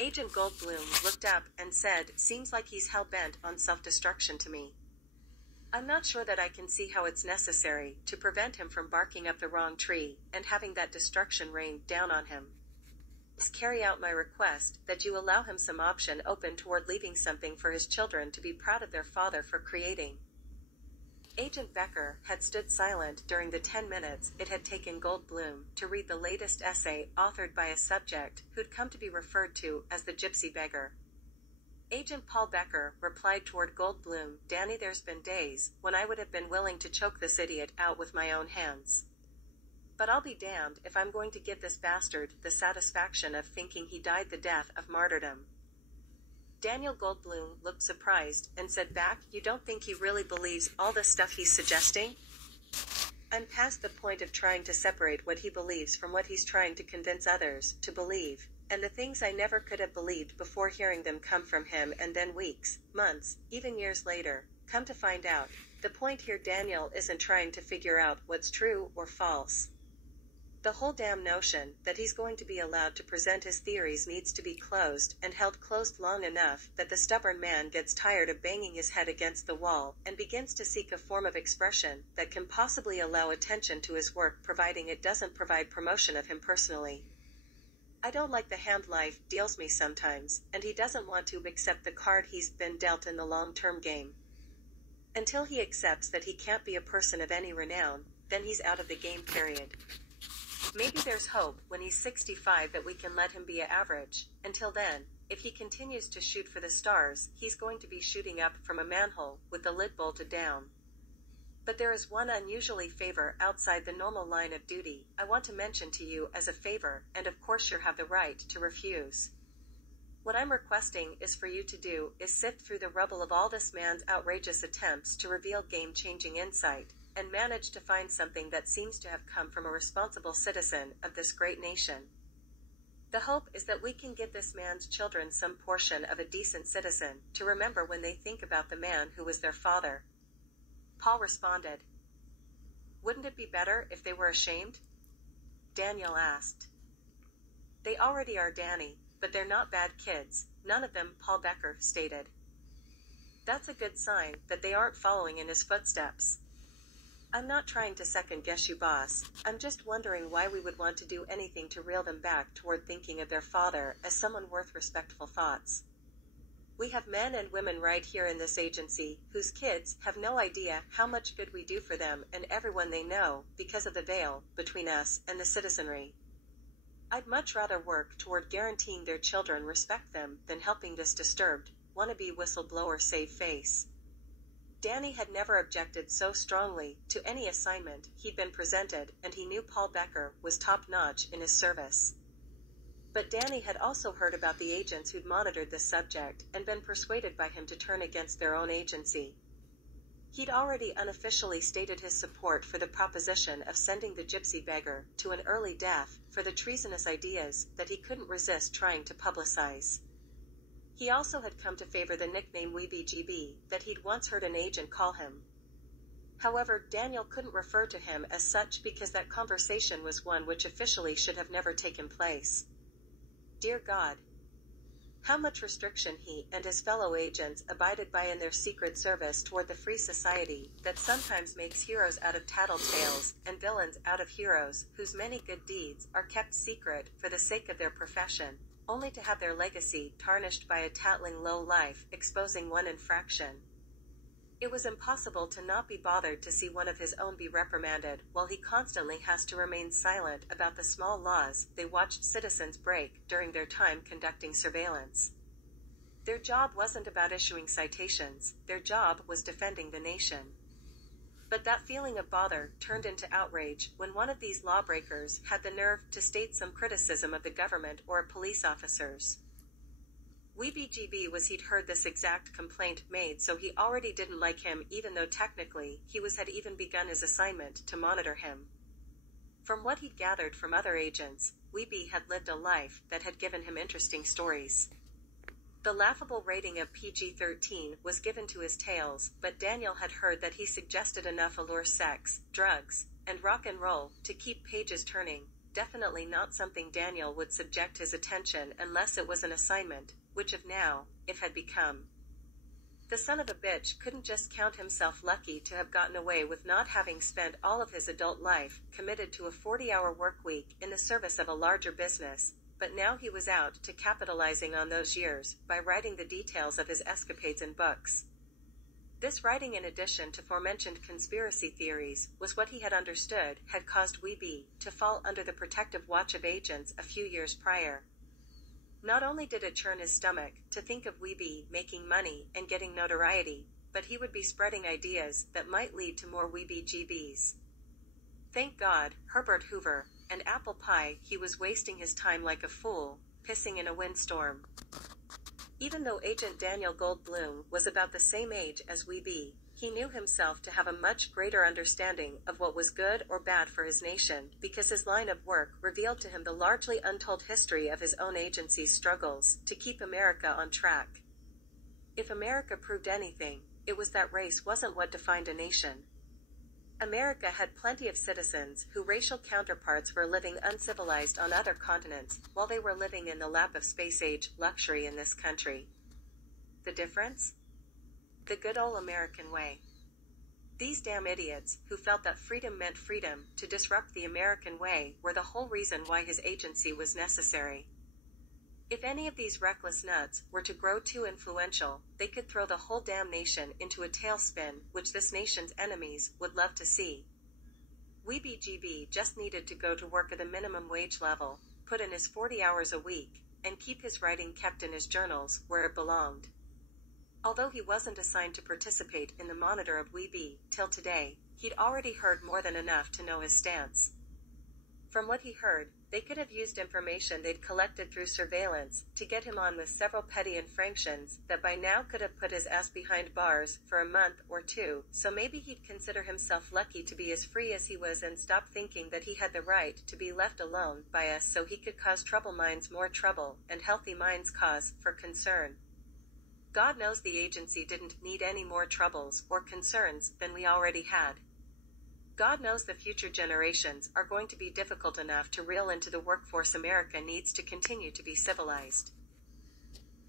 Agent Goldblum looked up and said, "Seems like he's hell-bent on self-destruction to me. I'm not sure that I can see how it's necessary to prevent him from barking up the wrong tree and having that destruction rain down on him. Please carry out my request that you allow him some option open toward leaving something for his children to be proud of their father for creating." Agent Becker had stood silent during the 10 minutes it had taken Goldblum to read the latest essay authored by a subject who'd come to be referred to as the Gypsy Beggar. Agent Paul Becker replied toward Goldblum, "Danny, there's been days when I would have been willing to choke this idiot out with my own hands. But I'll be damned if I'm going to give this bastard the satisfaction of thinking he died the death of martyrdom." Daniel Goldblum looked surprised and said back, "You don't think he really believes all the stuff he's suggesting?" "I'm past the point of trying to separate what he believes from what he's trying to convince others to believe, and the things I never could have believed before hearing them come from him, and then weeks, months, even years later, come to find out. The point here, Daniel, isn't trying to figure out what's true or false. The whole damn notion that he's going to be allowed to present his theories needs to be closed and held closed long enough that the stubborn man gets tired of banging his head against the wall and begins to seek a form of expression that can possibly allow attention to his work, providing it doesn't provide promotion of him personally. I don't like the hand life deals me sometimes, and he doesn't want to accept the card he's been dealt in the long-term game. Until he accepts that he can't be a person of any renown, then he's out of the game, period. Maybe there's hope when he's 65 that we can let him be average. Until then, if he continues to shoot for the stars, he's going to be shooting up from a manhole with the lid bolted down. But there is one unusually favor outside the normal line of duty I want to mention to you as a favor, and of course you have the right to refuse. What I'm requesting is for you to do is sift through the rubble of all this man's outrageous attempts to reveal game-changing insight, and manage to find something that seems to have come from a responsible citizen of this great nation. The hope is that we can give this man's children some portion of a decent citizen to remember when they think about the man who was their father." Paul responded. "Wouldn't it be better if they were ashamed?" Daniel asked. "They already are, Danny, but they're not bad kids, none of them," Paul Becker stated. "That's a good sign that they aren't following in his footsteps. I'm not trying to second-guess you, boss. I'm just wondering why we would want to do anything to reel them back toward thinking of their father as someone worth respectful thoughts. We have men and women right here in this agency whose kids have no idea how much good we do for them and everyone they know because of the veil between us and the citizenry. I'd much rather work toward guaranteeing their children respect them than helping this disturbed, wannabe whistleblower save face." Danny had never objected so strongly to any assignment he'd been presented, and he knew Paul Becker was top-notch in his service. But Danny had also heard about the agents who'd monitored this subject and been persuaded by him to turn against their own agency. He'd already unofficially stated his support for the proposition of sending the Gypsy Beggar to an early death for the treasonous ideas that he couldn't resist trying to publicize. He also had come to favor the nickname WeeBGB that he'd once heard an agent call him. However, Daniel couldn't refer to him as such because that conversation was one which officially should have never taken place. Dear God, how much restriction he and his fellow agents abided by in their secret service toward the free society that sometimes makes heroes out of tattletales and villains out of heroes whose many good deeds are kept secret for the sake of their profession, only to have their legacy tarnished by a tattling low life exposing one infraction. It was impossible to not be bothered to see one of his own be reprimanded while he constantly has to remain silent about the small laws they watched citizens break during their time conducting surveillance. Their job wasn't about issuing citations, their job was defending the nation. But that feeling of bother turned into outrage when one of these lawbreakers had the nerve to state some criticism of the government or police officers. WeeBGB was he'd heard this exact complaint made, so he already didn't like him, even though technically he had even begun his assignment to monitor him. From what he'd gathered from other agents, Weeby had lived a life that had given him interesting stories. The laughable rating of PG-13 was given to his tales, but Daniel had heard that he suggested enough allure, sex, drugs, and rock and roll to keep pages turning, definitely not something Daniel would subject his attention unless it was an assignment, which of now, if had become. The son of a bitch couldn't just count himself lucky to have gotten away with not having spent all of his adult life committed to a 40-hour work week in the service of a larger business, but now he was out to capitalizing on those years by writing the details of his escapades in books. This writing, in addition to aforementioned conspiracy theories, was what he had understood had caused Weeby to fall under the protective watch of agents a few years prior. Not only did it churn his stomach to think of Weeby making money and getting notoriety, but he would be spreading ideas that might lead to more Weeby-GBs. Thank God, Herbert Hoover, and apple pie, he was wasting his time like a fool, pissing in a windstorm. Even though Agent Daniel Goldblum was about the same age as Weeby, he knew himself to have a much greater understanding of what was good or bad for his nation, because his line of work revealed to him the largely untold history of his own agency's struggles to keep America on track. If America proved anything, it was that race wasn't what defined a nation. America had plenty of citizens whose racial counterparts were living uncivilized on other continents, while they were living in the lap of space-age luxury in this country. The difference? The good old American way. These damn idiots, who felt that freedom meant freedom to disrupt the American way, were the whole reason why his agency was necessary. If any of these reckless nuts were to grow too influential, they could throw the whole damn nation into a tailspin, which this nation's enemies would love to see. Weeby-GB just needed to go to work at the minimum wage level, put in his 40 hours a week, and keep his writing kept in his journals where it belonged. Although he wasn't assigned to participate in the monitor of Weeby till today, he'd already heard more than enough to know his stance. From what he heard, they could have used information they'd collected through surveillance to get him on with several petty infractions that by now could have put his ass behind bars for a month or two, so maybe he'd consider himself lucky to be as free as he was and stop thinking that he had the right to be left alone by us so he could cause troubled minds more trouble and healthy minds cause for concern. God knows the agency didn't need any more troubles or concerns than we already had. God knows the future generations are going to be difficult enough to reel into the workforce America needs to continue to be civilized.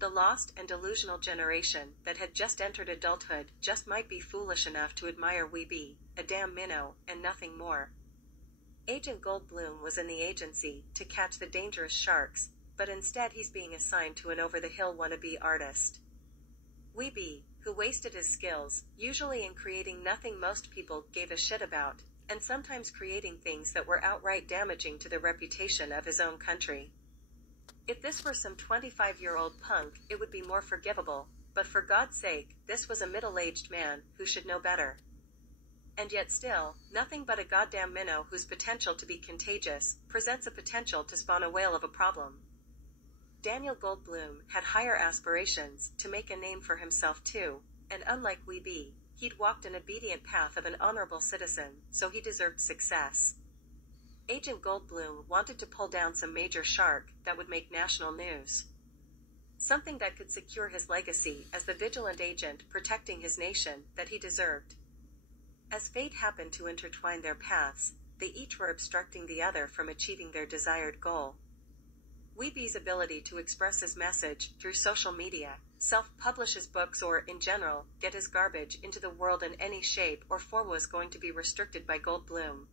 The lost and delusional generation that had just entered adulthood just might be foolish enough to admire Weeby, a damn minnow, and nothing more. Agent Goldblum was in the agency to catch the dangerous sharks, but instead he's being assigned to an over-the-hill wannabe artist. Weeby, who wasted his skills, usually in creating nothing most people gave a shit about, and sometimes creating things that were outright damaging to the reputation of his own country. If this were some 25-year-old punk, it would be more forgivable, but for God's sake, this was a middle-aged man who should know better. And yet still, nothing but a goddamn minnow whose potential to be contagious presents a potential to spawn a whale of a problem. Daniel Goldblum had higher aspirations to make a name for himself too, and unlike Weeby, he'd walked an obedient path of an honorable citizen, so he deserved success. Agent Goldblum wanted to pull down some major shark that would make national news. Something that could secure his legacy as the vigilant agent protecting his nation that he deserved. As fate happened to intertwine their paths, they each were obstructing the other from achieving their desired goal. Weeby's ability to express his message through social media, self-publish his books or, in general, get his garbage into the world in any shape or form was going to be restricted by Goldblum.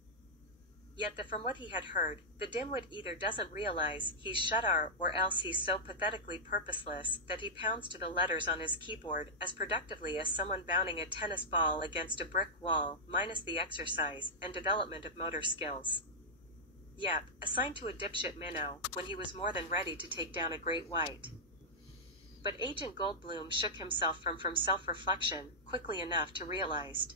Yet from what he had heard, the dimwit either doesn't realize he's shut-ar or else he's so pathetically purposeless that he pounds to the letters on his keyboard as productively as someone bounding a tennis ball against a brick wall, minus the exercise and development of motor skills. Yep, assigned to a dipshit minnow when he was more than ready to take down a great white. But Agent Goldblum shook himself from self-reflection quickly enough to realize.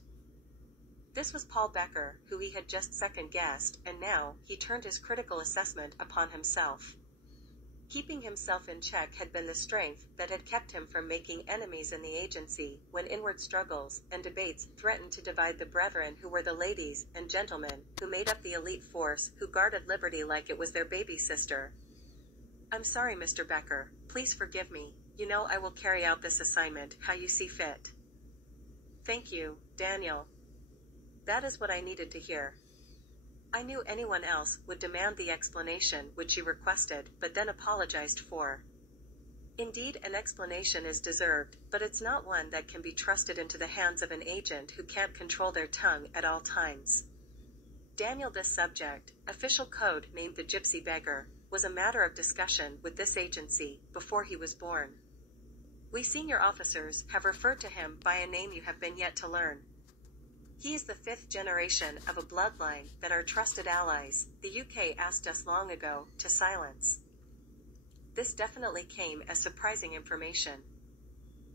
This was Paul Becker, who he had just second-guessed, and now he turned his critical assessment upon himself. Keeping himself in check had been the strength that had kept him from making enemies in the agency when inward struggles and debates threatened to divide the brethren who were the ladies and gentlemen who made up the elite force who guarded liberty like it was their baby sister. I'm sorry, Mr. Becker. Please forgive me. You know I will carry out this assignment how you see fit. Thank you, Daniel. That is what I needed to hear. I knew anyone else would demand the explanation which you requested, but then apologized for. Indeed, an explanation is deserved, but it's not one that can be trusted into the hands of an agent who can't control their tongue at all times. Daniel, this subject, official code named the Gypsy Beggar, was a matter of discussion with this agency before he was born. We senior officers have referred to him by a name you have been yet to learn. He is the 5th generation of a bloodline that our trusted allies, the UK, asked us long ago to silence. This definitely came as surprising information.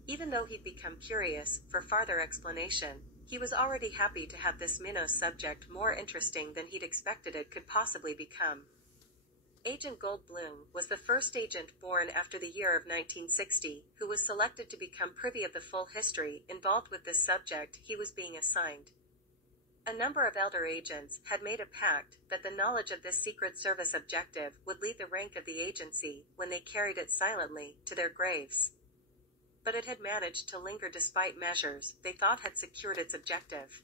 Even though he'd become curious for farther explanation, he was already happy to have this Minos subject more interesting than he'd expected it could possibly become. Agent Goldblum was the first agent born after the year of 1960 who was selected to become privy of the full history involved with this subject he was being assigned. A number of elder agents had made a pact that the knowledge of this Secret Service objective would leave the rank of the agency when they carried it silently to their graves. But it had managed to linger despite measures they thought had secured its objective.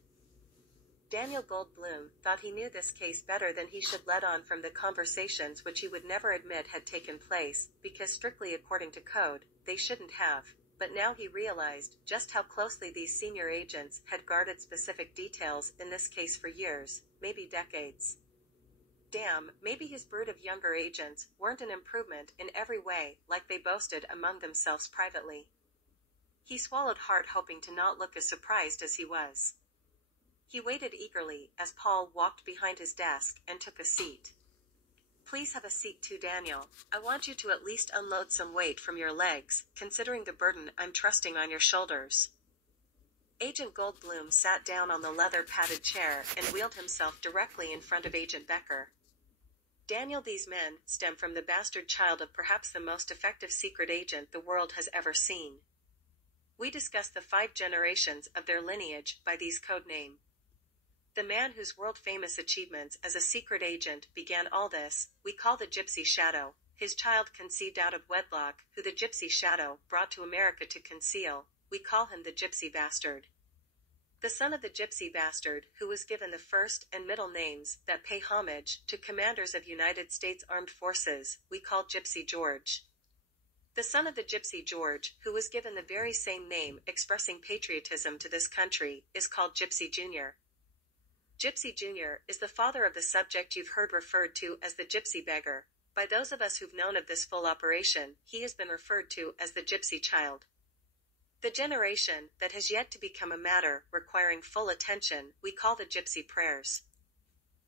Daniel Goldblum thought he knew this case better than he should let on from the conversations which he would never admit had taken place, because strictly according to code, they shouldn't have. But now he realized just how closely these senior agents had guarded specific details in this case for years, maybe decades. Damn, maybe his brood of younger agents weren't an improvement in every way like they boasted among themselves privately. He swallowed hard, hoping to not look as surprised as he was. He waited eagerly as Paul walked behind his desk and took a seat. Please have a seat too, Daniel. I want you to at least unload some weight from your legs, considering the burden I'm trusting on your shoulders. Agent Goldblum sat down on the leather-padded chair and wheeled himself directly in front of Agent Becker. Daniel, these men stem from the bastard child of perhaps the most effective secret agent the world has ever seen. We discussed the 5 generations of their lineage by these code name. The man whose world-famous achievements as a secret agent began all this, we call the Gypsy Shadow, his child conceived out of wedlock, who the Gypsy Shadow brought to America to conceal, we call him the Gypsy Bastard. The son of the Gypsy Bastard, who was given the first and middle names that pay homage to commanders of United States Armed Forces, we call Gypsy George. The son of the Gypsy George, who was given the very same name expressing patriotism to this country, is called Gypsy Jr. Gypsy Jr. is the father of the subject you've heard referred to as the Gypsy Beggar. By those of us who've known of this full operation, he has been referred to as the Gypsy Child. The generation that has yet to become a matter requiring full attention, we call the Gypsy Prayers.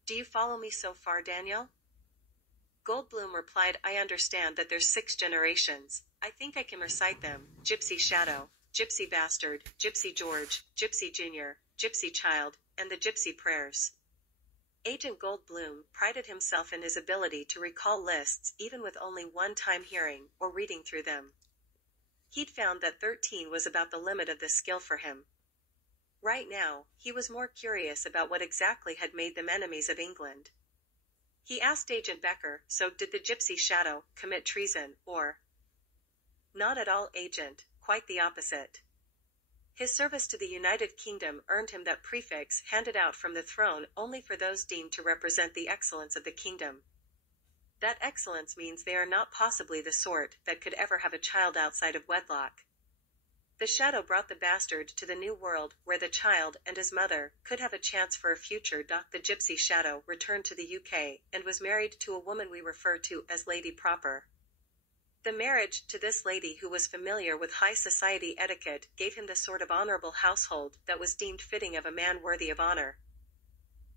Do you follow me so far, Daniel? Goldblum replied, I understand that there's 6 generations. I think I can recite them: Gypsy Shadow, Gypsy Bastard, Gypsy George, Gypsy Jr., Gypsy Child, and the Gypsy Prayers. Agent Goldblum prided himself in his ability to recall lists even with only one time hearing or reading through them. He'd found that 13 was about the limit of this skill for him. Right now, he was more curious about what exactly had made them enemies of England. He asked Agent Becker, so did the Gypsy Shadow commit treason, or? Not at all, Agent, quite the opposite. His service to the United Kingdom earned him that prefix handed out from the throne only for those deemed to represent the excellence of the kingdom. That excellence means they are not possibly the sort that could ever have a child outside of wedlock. The Shadow brought the bastard to the new world where the child and his mother could have a chance for a future. The Gypsy Shadow returned to the UK and was married to a woman we refer to as Lady Proper. The marriage to this lady, who was familiar with high society etiquette, gave him the sort of honorable household that was deemed fitting of a man worthy of honor.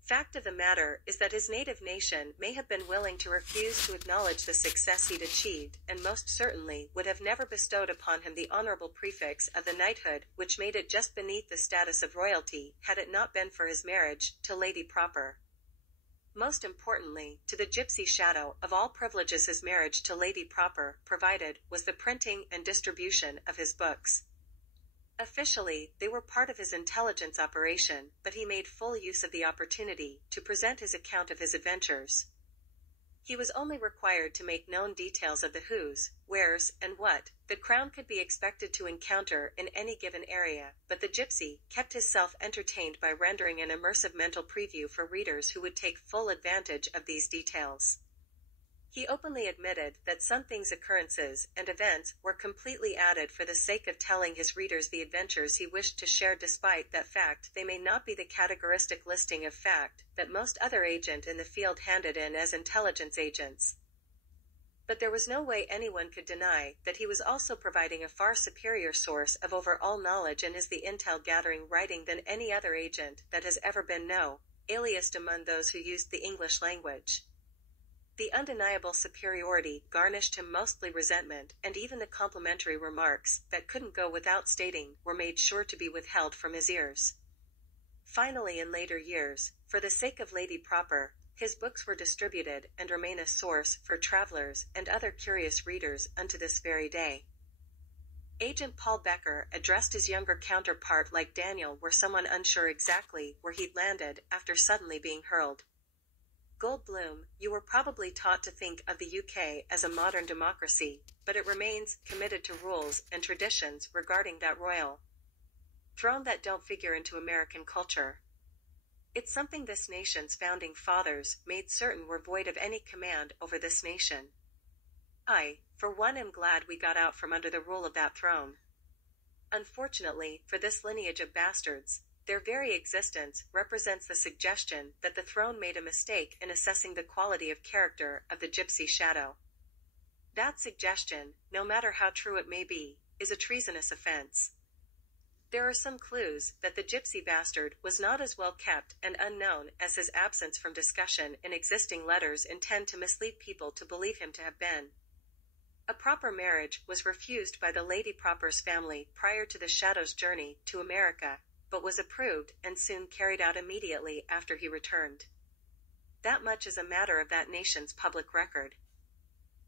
Fact of the matter is that his native nation may have been willing to refuse to acknowledge the success he'd achieved, and most certainly would have never bestowed upon him the honorable prefix of the knighthood, which made it just beneath the status of royalty, had it not been for his marriage to Lady Proper. Most importantly, to the Gypsy Shadow, of all privileges his marriage to Lady Proper provided was the printing and distribution of his books. Officially, they were part of his intelligence operation, but he made full use of the opportunity to present his account of his adventures. He was only required to make known details of the whos, wheres, and what the crown could be expected to encounter in any given area, but the gypsy kept himself entertained by rendering an immersive mental preview for readers who would take full advantage of these details. He openly admitted that some things, occurrences, and events were completely added for the sake of telling his readers the adventures he wished to share, despite that fact they may not be the categoristic listing of fact that most other agent in the field handed in as intelligence agents. But there was no way anyone could deny that he was also providing a far superior source of overall knowledge in his the intel-gathering writing than any other agent that has ever been aliased among those who used the English language. The undeniable superiority garnished him mostly resentment, and even the complimentary remarks that couldn't go without stating were made sure to be withheld from his ears. Finally, in later years, for the sake of Lady Proper, his books were distributed and remain a source for travelers and other curious readers unto this very day. Agent Paul Becker addressed his younger counterpart like Daniel were someone unsure exactly where he'd landed after suddenly being hurled. Goldbloom, you were probably taught to think of the UK as a modern democracy, but it remains committed to rules and traditions regarding that royal throne that don't figure into American culture. It's something this nation's founding fathers made certain were void of any command over this nation. I, for one, am glad we got out from under the rule of that throne. Unfortunately, for this lineage of bastards, their very existence represents the suggestion that the throne made a mistake in assessing the quality of character of the gypsy shadow. That suggestion, no matter how true it may be, is a treasonous offense. There are some clues that the gypsy bastard was not as well kept and unknown as his absence from discussion in existing letters intend to mislead people to believe him to have been. A proper marriage was refused by the Lady Proper's family prior to the Shadow's journey to America, but was approved and soon carried out immediately after he returned. That much is a matter of that nation's public record.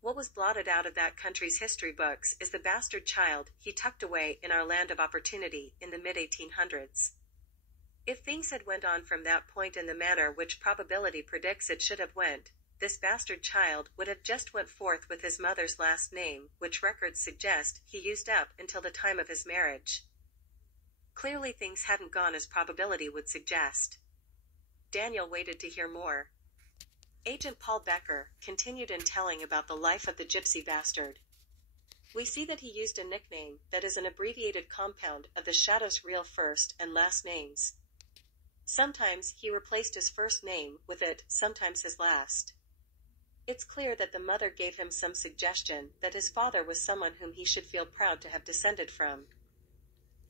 What was blotted out of that country's history books is the bastard child he tucked away in our land of opportunity in the mid-1800s. If things had went on from that point in the manner which probability predicts it should have went, this bastard child would have just went forth with his mother's last name, which records suggest he used up until the time of his marriage. Clearly things hadn't gone as probability would suggest. Daniel waited to hear more. Agent Paul Becker continued in telling about the life of the gypsy bastard. We see that he used a nickname that is an abbreviated compound of the Shadow's real first and last names. Sometimes he replaced his first name with it, sometimes his last. It's clear that the mother gave him some suggestion that his father was someone whom he should feel proud to have descended from.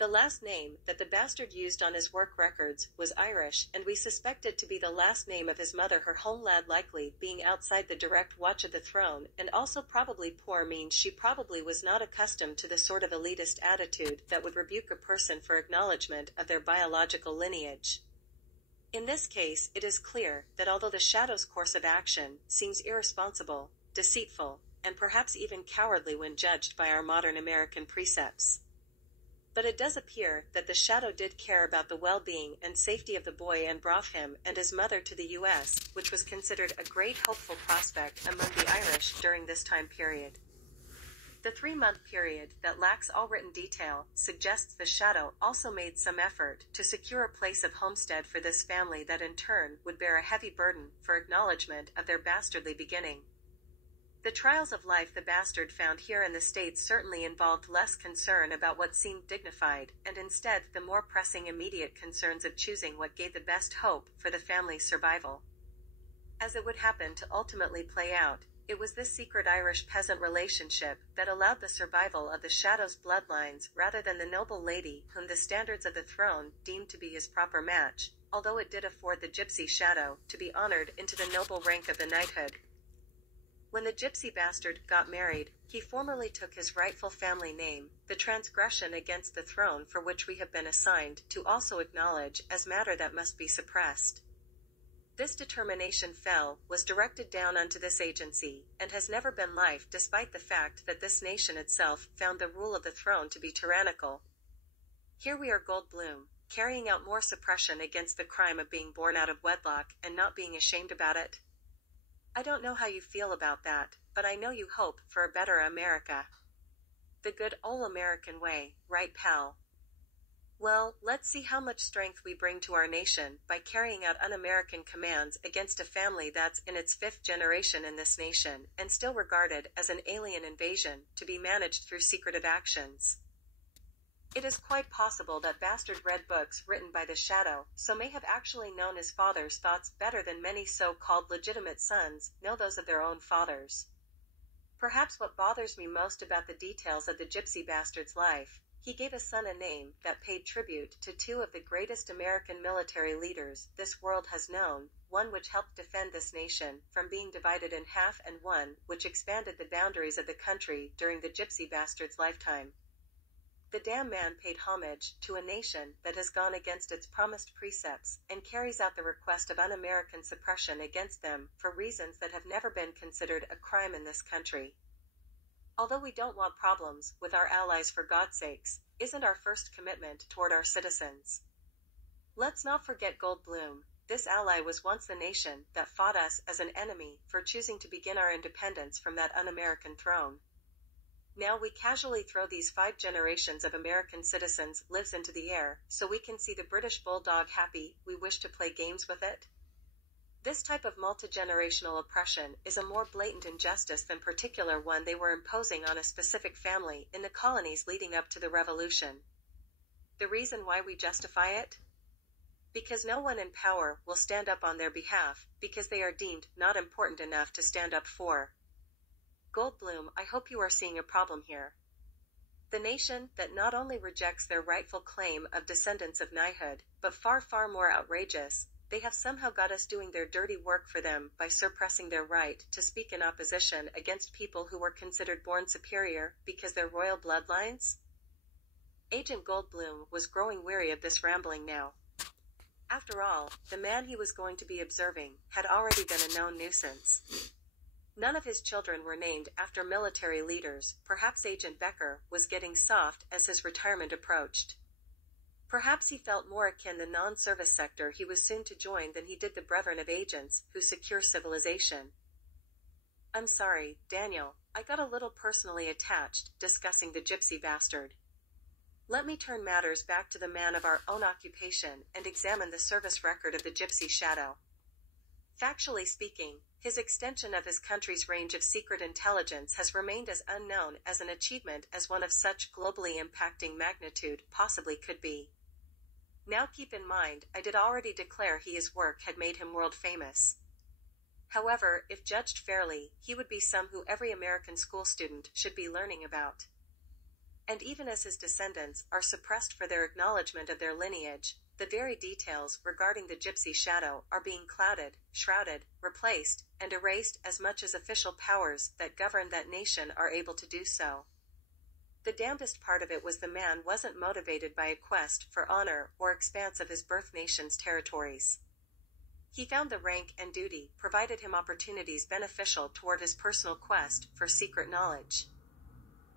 The last name that the bastard used on his work records was Irish, and we suspect it to be the last name of his mother, her home lad, likely being outside the direct watch of the throne, and also probably poor means she probably was not accustomed to the sort of elitist attitude that would rebuke a person for acknowledgement of their biological lineage. In this case, it is clear that although the Shadow's course of action seems irresponsible, deceitful, and perhaps even cowardly when judged by our modern American precepts, but it does appear that the Shadow did care about the well-being and safety of the boy and brought him and his mother to the U.S., which was considered a great hopeful prospect among the Irish during this time period. The 3-month period that lacks all written detail suggests the Shadow also made some effort to secure a place of homestead for this family that in turn would bear a heavy burden for acknowledgement of their bastardly beginning. The trials of life the bastard found here in the States certainly involved less concern about what seemed dignified, and instead the more pressing immediate concerns of choosing what gave the best hope for the family's survival. As it would happen to ultimately play out, it was this secret Irish peasant relationship that allowed the survival of the Shadow's bloodlines rather than the noble lady whom the standards of the throne deemed to be his proper match, although it did afford the gypsy Shadow to be honored into the noble rank of the knighthood. When the gypsy bastard got married, he formally took his rightful family name, the transgression against the throne for which we have been assigned to also acknowledge as matter that must be suppressed. This determination was directed down unto this agency, and has never been life despite the fact that this nation itself found the rule of the throne to be tyrannical. Here we are, Goldbloom, carrying out more suppression against the crime of being born out of wedlock and not being ashamed about it. I don't know how you feel about that, but I know you hope for a better America. The good ol' American way, right, pal? Well, let's see how much strength we bring to our nation by carrying out un-American commands against a family that's in its fifth generation in this nation and still regarded as an alien invasion to be managed through secretive actions. It is quite possible that bastard read books written by the Shadow, so may have actually known his father's thoughts better than many so-called legitimate sons know those of their own fathers. Perhaps what bothers me most about the details of the gypsy bastard's life, he gave a son a name that paid tribute to two of the greatest American military leaders this world has known, one which helped defend this nation from being divided in half and one which expanded the boundaries of the country during the gypsy bastard's lifetime. The damn man paid homage to a nation that has gone against its promised precepts and carries out the request of un-American suppression against them for reasons that have never been considered a crime in this country. Although we don't want problems with our allies for God's sakes, isn't our first commitment toward our citizens. Let's not forget Goldblum. This ally was once the nation that fought us as an enemy for choosing to begin our independence from that un-American throne. Now we casually throw these 5 generations of American citizens' lives into the air so we can see the British bulldog happy we wish to play games with it. This type of multi-generational oppression is a more blatant injustice than particular one they were imposing on a specific family in the colonies leading up to the Revolution. The reason why we justify it? Because no one in power will stand up on their behalf, because they are deemed not important enough to stand up for. Goldblum, I hope you are seeing a problem here. The nation that not only rejects their rightful claim of descendants of knighthood, but far more outrageous, they have somehow got us doing their dirty work for them by suppressing their right to speak in opposition against people who were considered born superior because they're royal bloodlines? Agent Goldblum was growing weary of this rambling now. After all, the man he was going to be observing had already been a known nuisance. None of his children were named after military leaders. Perhaps Agent Becker was getting soft as his retirement approached. Perhaps he felt more akin the non-service sector he was soon to join than he did the brethren of agents who secure civilization. I'm sorry, Daniel, I got a little personally attached discussing the gypsy bastard. Let me turn matters back to the man of our own occupation and examine the service record of the gypsy shadow. Factually speaking, his extension of his country's range of secret intelligence has remained as unknown as an achievement as one of such globally impacting magnitude possibly could be. Now keep in mind, I did already declare his work had made him world famous. However, if judged fairly, he would be some who every American school student should be learning about. And even as his descendants are suppressed for their acknowledgement of their lineage, the very details regarding the gypsy shadow are being clouded, shrouded, replaced, and erased as much as official powers that govern that nation are able to do so. The damnedest part of it was the man wasn't motivated by a quest for honor or expanse of his birth nation's territories. He found the rank and duty provided him opportunities beneficial toward his personal quest for secret knowledge.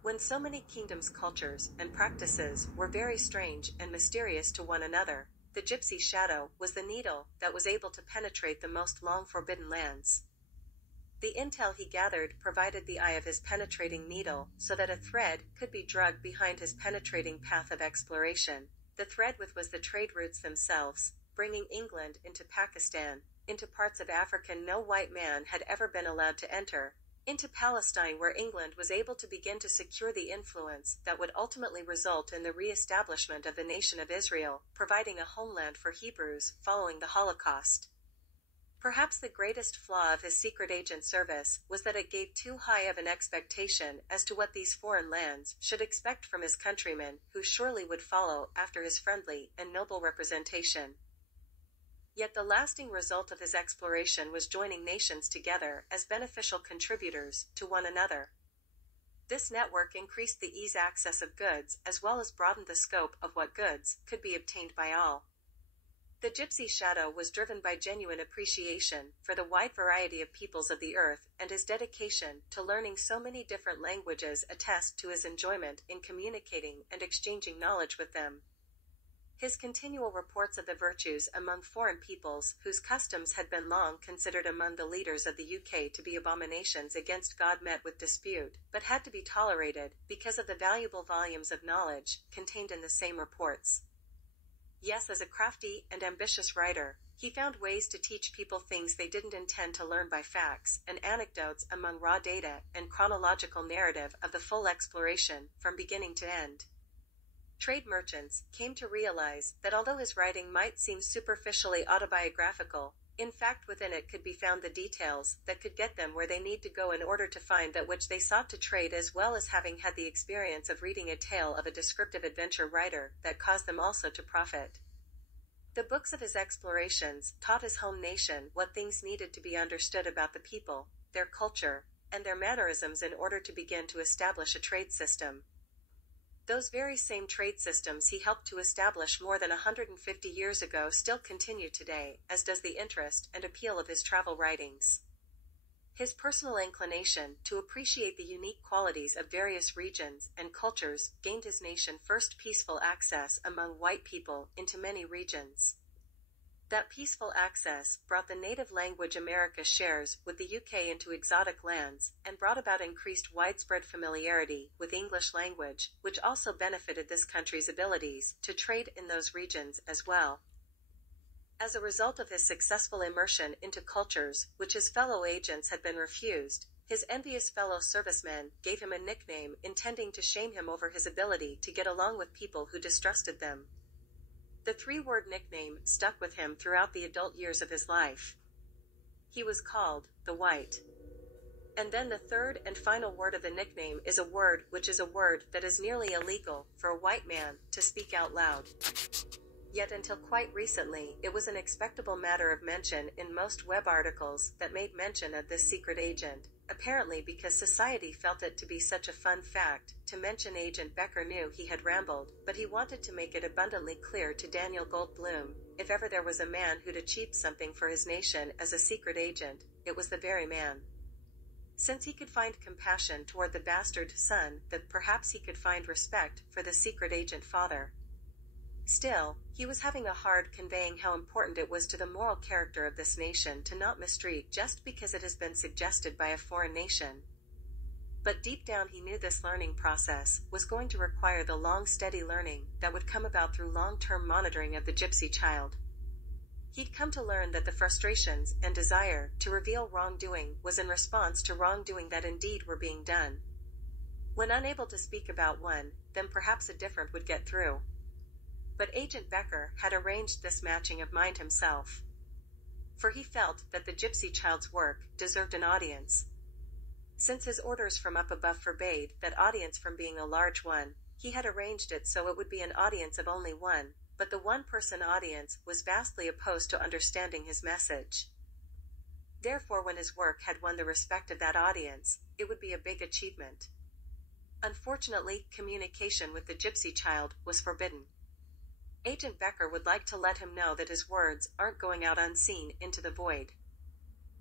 When so many kingdoms' cultures and practices were very strange and mysterious to one another, the gypsy shadow was the needle that was able to penetrate the most long-forbidden lands. The intel he gathered provided the eye of his penetrating needle so that a thread could be dragged behind his penetrating path of exploration. The thread was the trade routes themselves, bringing England into Pakistan, into parts of Africa no white man had ever been allowed to enter, into Palestine where England was able to begin to secure the influence that would ultimately result in the re-establishment of the nation of Israel, providing a homeland for Hebrews following the Holocaust. Perhaps the greatest flaw of his secret agent service was that it gave too high of an expectation as to what these foreign lands should expect from his countrymen, who surely would follow after his friendly and noble representation. Yet the lasting result of his exploration was joining nations together as beneficial contributors to one another. This network increased the ease access of goods as well as broadened the scope of what goods could be obtained by all. The gypsy shadow was driven by genuine appreciation for the wide variety of peoples of the earth, and his dedication to learning so many different languages attest to his enjoyment in communicating and exchanging knowledge with them. His continual reports of the virtues among foreign peoples whose customs had been long considered among the leaders of the UK to be abominations against God met with dispute, but had to be tolerated because of the valuable volumes of knowledge contained in the same reports. Yes, as a crafty and ambitious writer, he found ways to teach people things they didn't intend to learn by facts and anecdotes among raw data and chronological narrative of the full exploration from beginning to end. Trade merchants came to realize that although his writing might seem superficially autobiographical, in fact within it could be found the details that could get them where they need to go in order to find that which they sought to trade, as well as having had the experience of reading a tale of a descriptive adventure writer that caused them also to profit. The books of his explorations taught his home nation what things needed to be understood about the people, their culture, and their mannerisms in order to begin to establish a trade system. Those very same trade systems he helped to establish more than 150 years ago still continue today, as does the interest and appeal of his travel writings. His personal inclination to appreciate the unique qualities of various regions and cultures gained his nation first peaceful access among white people into many regions. That peaceful access brought the native language America shares with the UK into exotic lands, and brought about increased widespread familiarity with English language, which also benefited this country's abilities to trade in those regions as well. As a result of his successful immersion into cultures which his fellow agents had been refused, his envious fellow servicemen gave him a nickname intending to shame him over his ability to get along with people who distrusted them. The three-word nickname stuck with him throughout the adult years of his life. He was called the White. And then the third and final word of the nickname is a word which is a word that is nearly illegal for a white man to speak out loud. Yet until quite recently, it was an expectable matter of mention in most web articles that made mention of this secret agent, apparently because society felt it to be such a fun fact to mention. Agent Becker knew he had rambled, but he wanted to make it abundantly clear to Daniel Goldblum, if ever there was a man who'd achieved something for his nation as a secret agent, it was the very man. Since he could find compassion toward the bastard son, that perhaps he could find respect for the secret agent father. Still, he was having a hard conveying how important it was to the moral character of this nation to not mistreat just because it has been suggested by a foreign nation. But deep down he knew this learning process was going to require the long steady learning that would come about through long-term monitoring of the gypsy child. He'd come to learn that the frustrations and desire to reveal wrongdoing was in response to wrongdoing that indeed were being done. When unable to speak about one, then perhaps a different would get through. But Agent Becker had arranged this matching of mind himself. For he felt that the gypsy child's work deserved an audience. Since his orders from up above forbade that audience from being a large one, he had arranged it so it would be an audience of only one, but the one-person audience was vastly opposed to understanding his message. Therefore, when his work had won the respect of that audience, it would be a big achievement. Unfortunately, communication with the gypsy child was forbidden. Agent Becker would like to let him know that his words aren't going out unseen into the void.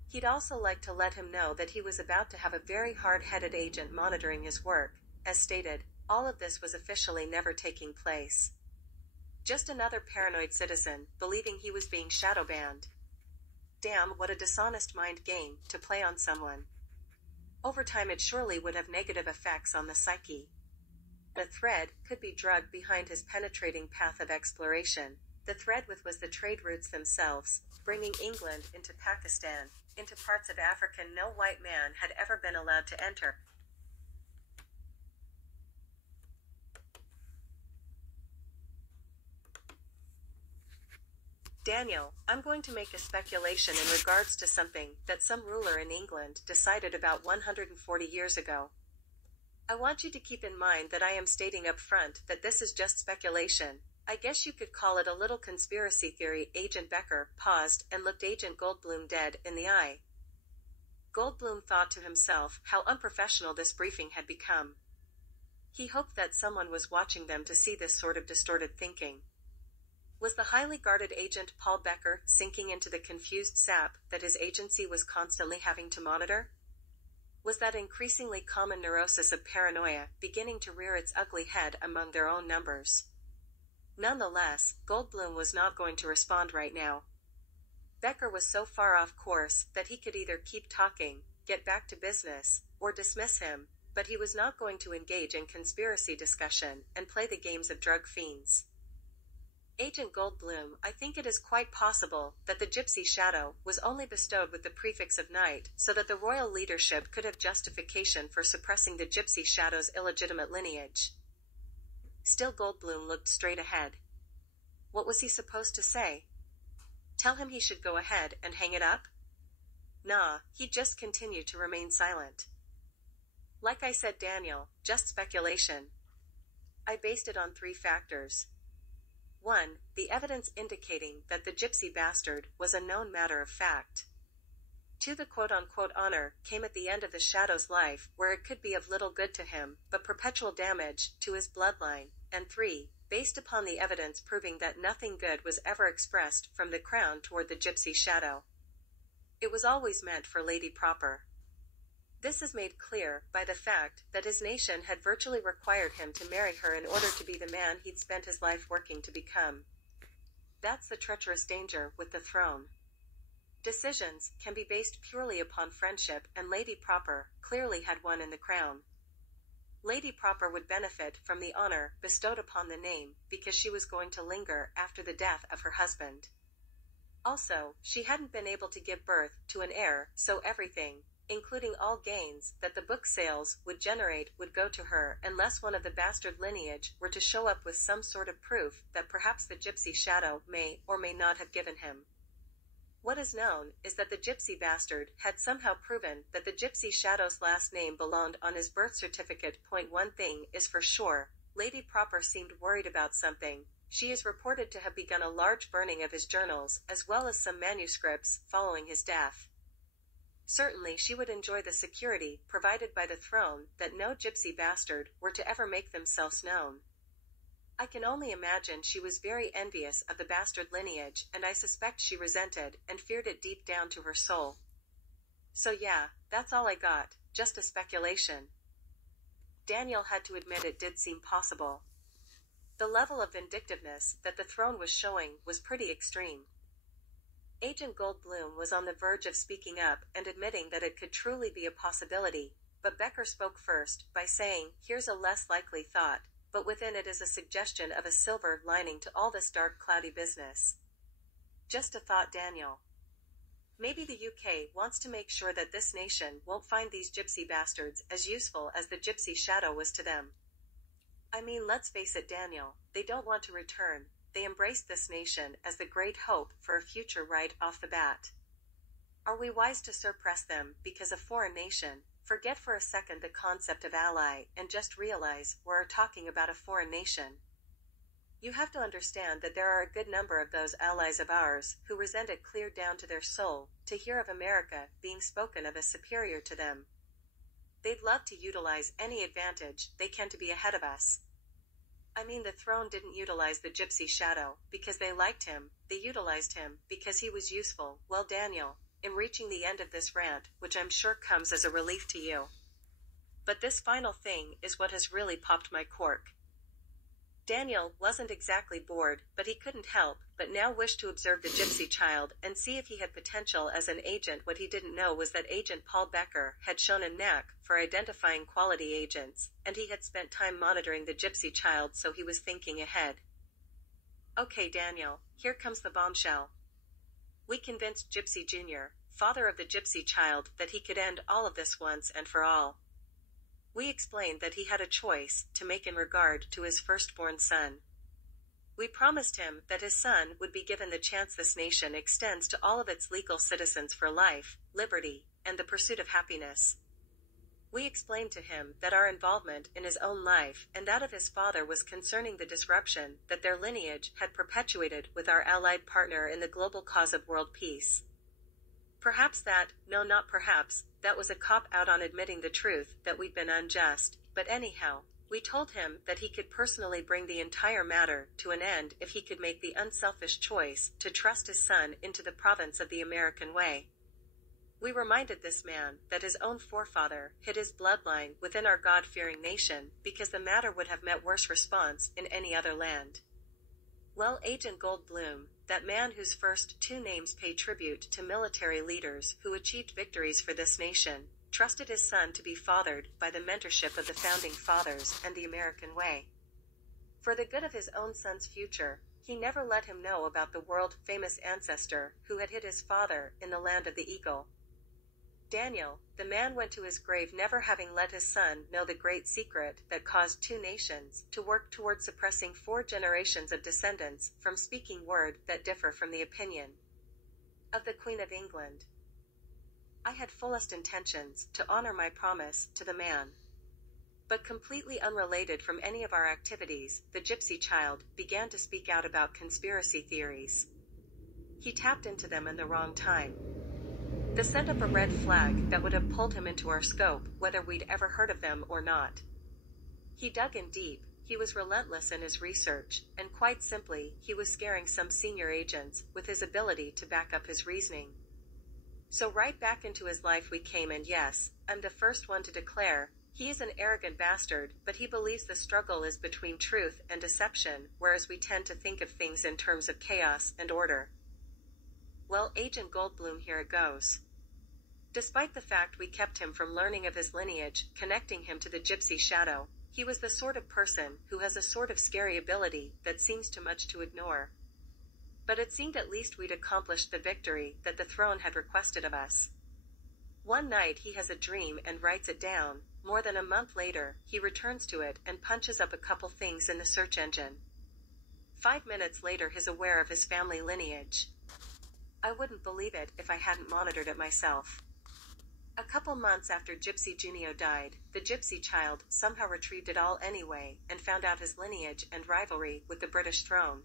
He'd also like to let him know that he was about to have a very hard-headed agent monitoring his work. As stated, all of this was officially never taking place. Just another paranoid citizen, believing he was being shadow banned. Damn, what a dishonest mind game to play on someone. Over time it surely would have negative effects on the psyche. A thread could be drugged behind his penetrating path of exploration. The thread was the trade routes themselves, bringing England into Pakistan, into parts of Africa no white man had ever been allowed to enter. Daniel, I'm going to make a speculation in regards to something that some ruler in England decided about 140 years ago. I want you to keep in mind that I am stating up front that this is just speculation. I guess you could call it a little conspiracy theory. Agent Becker paused and looked Agent Goldblum dead in the eye. Goldblum thought to himself how unprofessional this briefing had become. He hoped that someone was watching them to see this sort of distorted thinking. Was the highly guarded agent Paul Becker sinking into the confused sap that his agency was constantly having to monitor? Was that increasingly common neurosis of paranoia beginning to rear its ugly head among their own numbers? Nonetheless, Goldblum was not going to respond right now. Becker was so far off course that he could either keep talking, get back to business, or dismiss him, but he was not going to engage in conspiracy discussion and play the games of drug fiends. Agent Goldblum, I think it is quite possible that the Gypsy Shadow was only bestowed with the prefix of knight so that the royal leadership could have justification for suppressing the Gypsy Shadow's illegitimate lineage. Still Goldblum looked straight ahead. What was he supposed to say? Tell him he should go ahead and hang it up? Nah, he'd just continue to remain silent. Like I said, Daniel, just speculation. I based it on 3 factors. 1. The evidence indicating that the gypsy bastard was a known matter of fact. 2. The quote-unquote honor came at the end of the Shadow's life where it could be of little good to him, but perpetual damage to his bloodline. And 3. Based upon the evidence proving that nothing good was ever expressed from the crown toward the Gypsy Shadow. It was always meant for Lady Proper. This is made clear by the fact that his nation had virtually required him to marry her in order to be the man he'd spent his life working to become. That's the treacherous danger with the throne. Decisions can be based purely upon friendship, and Lady Proper clearly had one in the crown. Lady Proper would benefit from the honor bestowed upon the name because she was going to linger after the death of her husband. Also, she hadn't been able to give birth to an heir, so everything, including all gains that the book sales would generate, would go to her unless one of the bastard lineage were to show up with some sort of proof that perhaps the Gypsy Shadow may or may not have given him. What is known is that the Gypsy bastard had somehow proven that the Gypsy Shadow's last name belonged on his birth certificate. One thing is for sure, Lady Proper seemed worried about something. She is reported to have begun a large burning of his journals as well as some manuscripts following his death. Certainly she would enjoy the security provided by the throne that no gypsy bastard were to ever make themselves known. I can only imagine she was very envious of the bastard lineage, and I suspect she resented and feared it deep down to her soul. So yeah, that's all I got, just a speculation. Daniel had to admit it did seem possible. The level of vindictiveness that the throne was showing was pretty extreme. Agent Goldblum was on the verge of speaking up and admitting that it could truly be a possibility, but Becker spoke first by saying, "Here's a less likely thought, but within it is a suggestion of a silver lining to all this dark cloudy business. Just a thought, Daniel. Maybe the UK wants to make sure that this nation won't find these gypsy bastards as useful as the Gypsy Shadow was to them. I mean, let's face it, Daniel, they don't want to return. They embraced this nation as the great hope for a future right off the bat. Are we wise to suppress them because a foreign nation? Forget for a second the concept of ally and just realize we're talking about a foreign nation. You have to understand that there are a good number of those allies of ours who resent it clear down to their soul to hear of America being spoken of as superior to them. They'd love to utilize any advantage they can to be ahead of us. I mean, the throne didn't utilize the Gypsy Shadow because they liked him, they utilized him because he was useful. Well, Daniel, I'm reaching the end of this rant, which I'm sure comes as a relief to you. But this final thing is what has really popped my cork." Daniel wasn't exactly bored, but he couldn't help but now wish to observe the gypsy child and see if he had potential as an agent. What he didn't know was that Agent Paul Becker had shown a knack for identifying quality agents, and he had spent time monitoring the gypsy child, so he was thinking ahead. "Okay, Daniel, here comes the bombshell. We convinced Gypsy Jr., father of the gypsy child, that he could end all of this once and for all. We explained that he had a choice to make in regard to his firstborn son. We promised him that his son would be given the chance this nation extends to all of its legal citizens for life, liberty, and the pursuit of happiness. We explained to him that our involvement in his own life and that of his father was concerning the disruption that their lineage had perpetuated with our allied partner in the global cause of world peace. Perhaps that, no, not perhaps, that was a cop-out on admitting the truth that we'd been unjust, but anyhow, we told him that he could personally bring the entire matter to an end if he could make the unselfish choice to trust his son into the province of the American way. We reminded this man that his own forefather hid his bloodline within our God-fearing nation because the matter would have met worse response in any other land. Well, Agent Goldblum, that man whose first two names pay tribute to military leaders who achieved victories for this nation, trusted his son to be fathered by the mentorship of the Founding Fathers and the American way. For the good of his own son's future, he never let him know about the world-famous ancestor who had hid his father in the land of the eagle. Daniel, the man, went to his grave never having let his son know the great secret that caused two nations to work toward suppressing 4 generations of descendants from speaking word that differ from the opinion of the Queen of England. I had fullest intentions to honor my promise to the man. But completely unrelated from any of our activities, the gypsy child began to speak out about conspiracy theories. He tapped into them in the wrong time. This sent up a red flag that would have pulled him into our scope, whether we'd ever heard of them or not. He dug in deep, he was relentless in his research, and quite simply, he was scaring some senior agents with his ability to back up his reasoning. So right back into his life we came, and yes, I'm the first one to declare, he is an arrogant bastard, but he believes the struggle is between truth and deception, whereas we tend to think of things in terms of chaos and order. Well, Agent Goldblum, here it goes. Despite the fact we kept him from learning of his lineage, connecting him to the gypsy shadow, he was the sort of person who has a sort of scary ability that seems too much to ignore. But it seemed at least we'd accomplished the victory that the throne had requested of us. One night he has a dream and writes it down. More than a month later, he returns to it and punches up a couple things in the search engine. 5 minutes later he's aware of his family lineage. I wouldn't believe it if I hadn't monitored it myself. A couple months after Gypsy Junio died, the gypsy child somehow retrieved it all anyway and found out his lineage and rivalry with the British throne.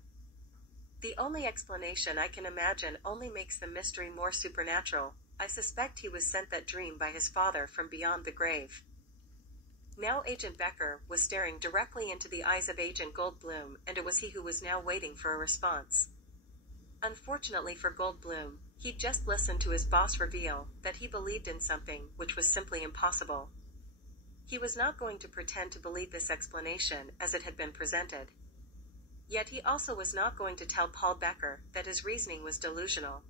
The only explanation I can imagine only makes the mystery more supernatural. I suspect he was sent that dream by his father from beyond the grave. Now Agent Becker was staring directly into the eyes of Agent Goldblum, and it was he who was now waiting for a response. Unfortunately for Goldblum, he'd just listened to his boss reveal that he believed in something which was simply impossible. He was not going to pretend to believe this explanation as it had been presented. Yet he also was not going to tell Paul Becker that his reasoning was delusional.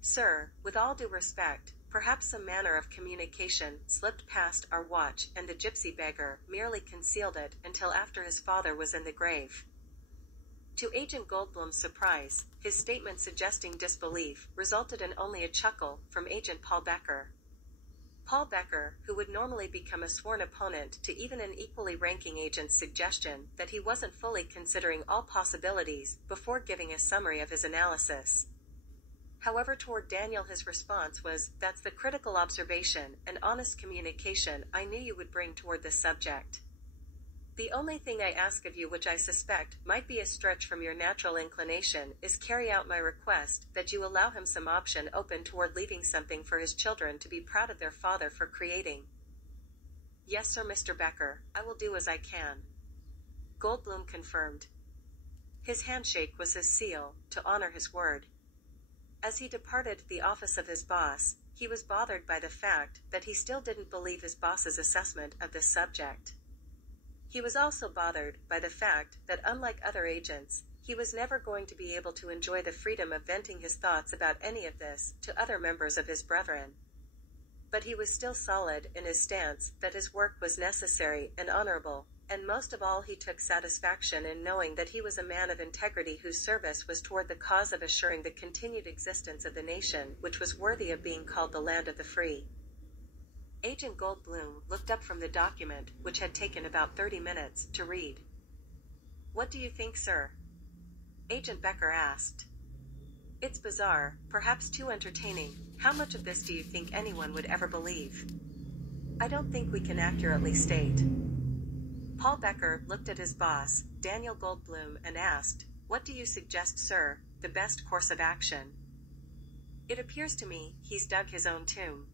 Sir, with all due respect, perhaps some manner of communication slipped past our watch and the gypsy beggar merely concealed it until after his father was in the grave. To Agent Goldblum's surprise, his statement suggesting disbelief resulted in only a chuckle from Agent Paul Becker. Paul Becker, who would normally become a sworn opponent to even an equally ranking agent's suggestion that he wasn't fully considering all possibilities before giving a summary of his analysis. However, toward Daniel his response was, "That's the critical observation and honest communication I knew you would bring toward this subject. The only thing I ask of you, which I suspect might be a stretch from your natural inclination, is carry out my request that you allow him some option open toward leaving something for his children to be proud of their father for creating." "Yes, sir, Mr. Becker, I will do as I can," Goldblum confirmed. His handshake was his seal, to honor his word. As he departed the office of his boss, he was bothered by the fact that he still didn't believe his boss's assessment of this subject. He was also bothered by the fact that, unlike other agents, he was never going to be able to enjoy the freedom of venting his thoughts about any of this to other members of his brethren. But he was still solid in his stance that his work was necessary and honorable, and most of all he took satisfaction in knowing that he was a man of integrity whose service was toward the cause of assuring the continued existence of the nation which was worthy of being called the land of the free. Agent Goldblum looked up from the document, which had taken about 30 minutes to read. "What do you think, sir?" Agent Becker asked. "It's bizarre, perhaps too entertaining. How much of this do you think anyone would ever believe?" "I don't think we can accurately state." Paul Becker looked at his boss, Daniel Goldblum, and asked, "What do you suggest, sir, the best course of action?" "It appears to me he's dug his own tomb."